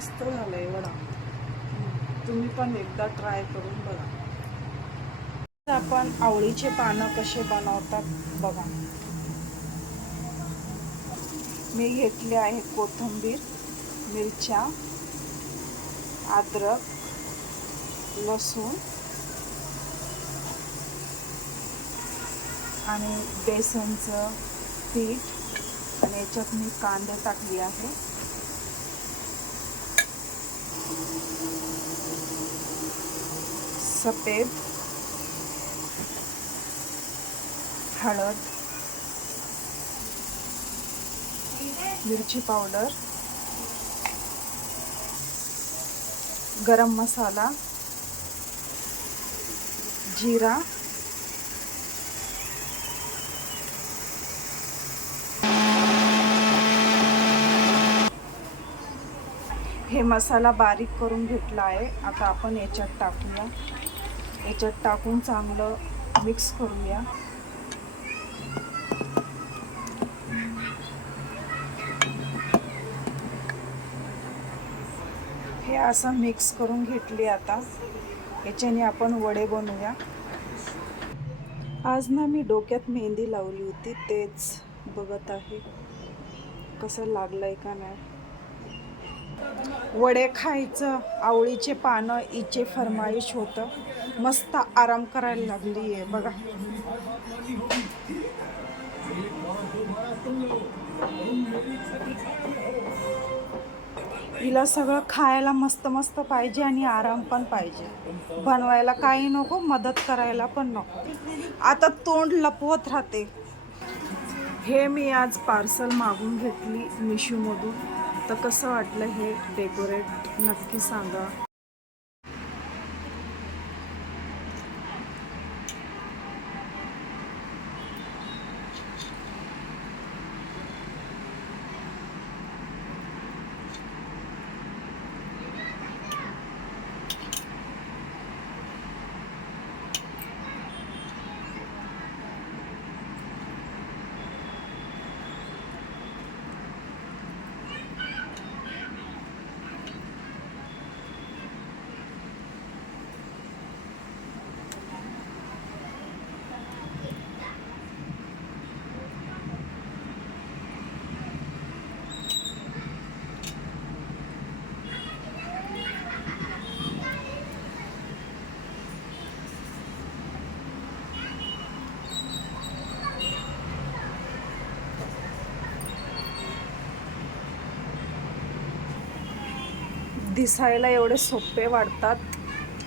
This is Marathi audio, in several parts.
मस्त झालाय वडा तुम्ही पण एकदा ट्राय करून बघा. आपण आवळीचे पानं कसे बनवतात बघा. मी घेतले आहे कोथिंबीर मिरच्या अद्रक लसूण आणि बेसनचं पीठ. आणि याच्यात मी कांदे टाकली आहे. सफेद हळद मिरची पावडर गरम मसाला जिरा हे मसाला बारीक करून घेतला आहे. आता आपण याच्यात टाकूया. याच्यात टाकून चांगलं मिक्स करूया. हे असं मिक्स करून घेतली आता. याच्याने आपण वडे बनवूया. आज ना मी डोक्यात मेहंदी लावली होती. तेच बघत आहे. कसं लागलं आहे का नाही. वडे खायचं आवळीचे पानं इचे फरमाईश होतं. मस्त आराम करायला लागली आहे बघा. हिला सगळं खायला मस्त मस्त पाहिजे आणि आराम पण पाहिजे. बनवायला काही नको मदत करायला पण नको. आता तोंड लपवत राहते. हे मी आज पार्सल मागून घेतली मिशूमधून. तर कसं वाटलं हे डेकोरेट नक्की सांगा. दिसायला एवढे सोपे वाटतात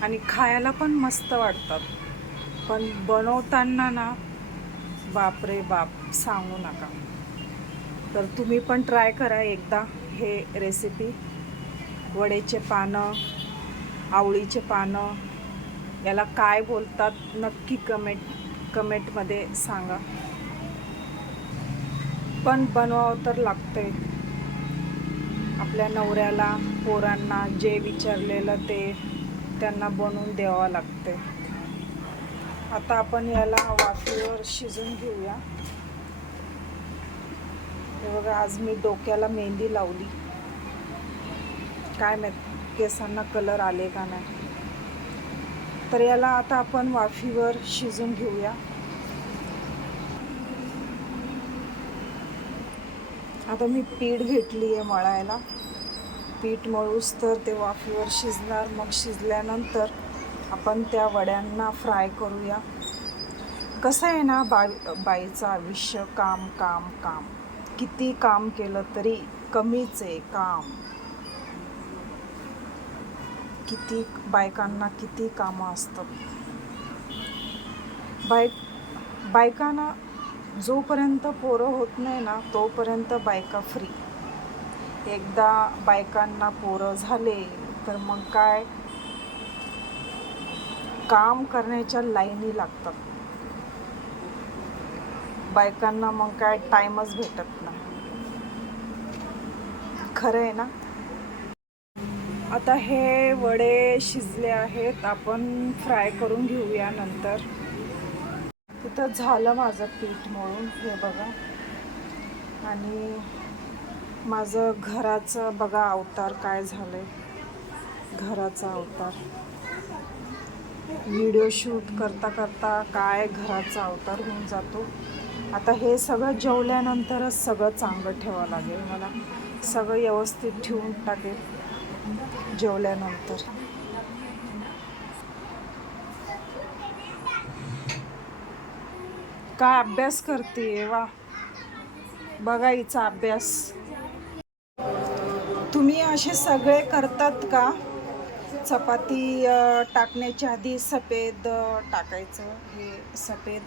आणि खायला पण मस्त वाटतात. पण बनवताना ना बापरे बाप सांगू नका. तर तुम्ही पण ट्राय करा एकदा हे रेसिपी वडेचे पानं आवळीचे पानं याला काय बोलतात नक्की कमेंट कमेंटमध्ये सांगा. पण बनवावं तर लागतंय. आपल्या नवऱ्याला पोरांना जे विचारलेलं ते त्यांना बनवून द्यावं लागते. आता आपण याला वाफेवर शिजून घेऊया. हे बघा आज मी डोक्याला मेहंदी लावली. काय माहीत केसांना कलर आले का नाही. तर याला आता आपण वाफीवर शिजून घेऊया. आता मी पीठ घेतली आहे मळायला. पीठ मळूस तर ते वाफीवर शिजणार मग शिजल्यानंतर आपण त्या वड्यांना फ्राय करूया. कसं आहे ना बाई बाईचं आयुष्य काम काम काम. किती काम केलं तरी कमीच आहे काम. किती बायकांना किती कामं असतात बाय बायकांना जोपर्यंत पोरं होत नाही ना तोपर्यंत बायका फ्री एकदा बायकांना पोरं झाले तर मग काय? काम करण्याच्या लाईनी लागतात. बायकांना मग काय? टाईमच भेटत नाही. खरं आहे ना? आता हे वडे शिजले आहेत आपण फ्राय करून घेऊया नंतर. तर झालं माझं पीठ मळून हे बघा. आणि माझं घराचं बघा अवतार काय झालं आहे घराचा अवतार. व्हिडिओ शूट करता करता काय घराचा अवतार होऊन जातो. आता हे सगळं जेवल्यानंतरच सगळं चांगलं ठेवावं लागेल मला. सगळं व्यवस्थित ठेवून टाकेल. जेवल्यानंतर. काय अभ्यास करते वा. बघा हिचा अभ्यास. तुम्ही असे सगळे करतात का? चपाती टाकण्याच्या आधी सफेद टाकायचं हे सफेद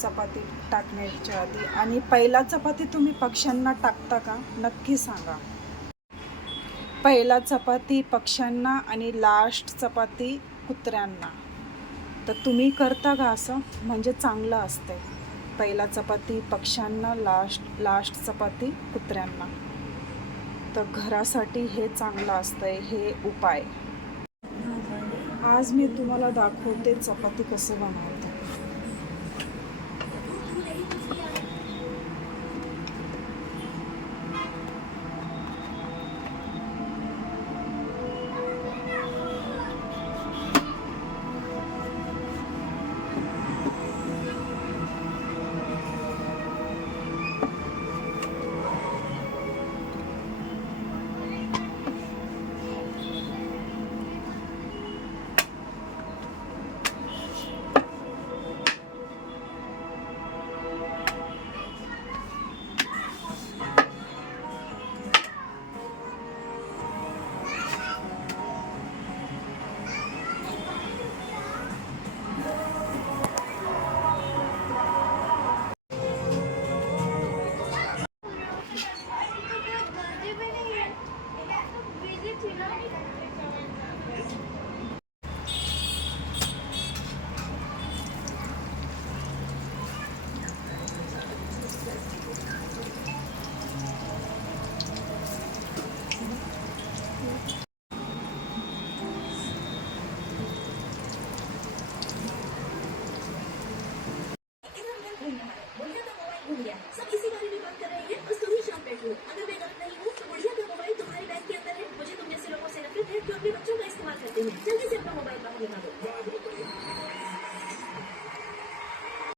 चपाती टाकण्याच्या आधी. आणि पहिला चपाती तुम्ही पक्ष्यांना टाकता का? नक्की सांगा. पहिला चपाती पक्ष्यांना आणि लास्ट चपाती कुत्र्यांना. तर तुम्ही करता का असं? म्हणजे चांगलं असतंय. पहिला चपाती पक्ष्यांना लास्ट लास्ट चपाती कुत्र्यांना. तर घरासाठी हे चांगलं असतंय हे उपाय. आज मी तुम्हाला दाखवते चपाती कसं बनवायचं.